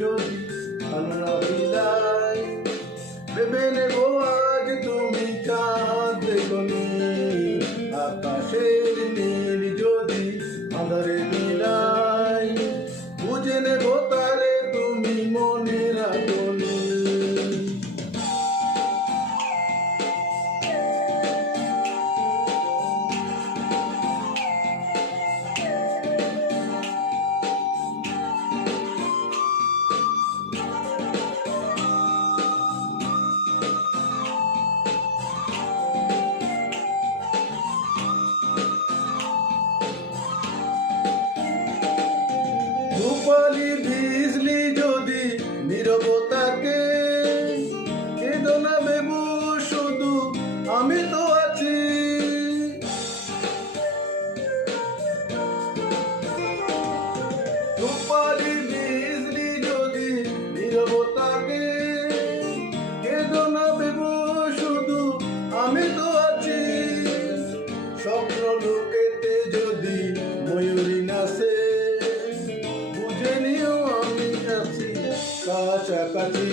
যদি আল্লাহ বিলাই ভেবে নেব আজ তুমি চাঁদ দেখনি আকাশের নীল যদি আঁধারে মিলাই বুঝে নেব তারে তুমি মনে রাখনি। রূপালি ভিজলি যদি নীরবতাকে কেঁদো না বেবু শুধু আমি তো আছি। রূপালি ভিজলি যদি নীরবতাকে কেঁদো না বেবু শুধু আমি তো আছি। স্বপ্ন লোকেতে যদি ময়ূরী নাচে কাছাকাছি।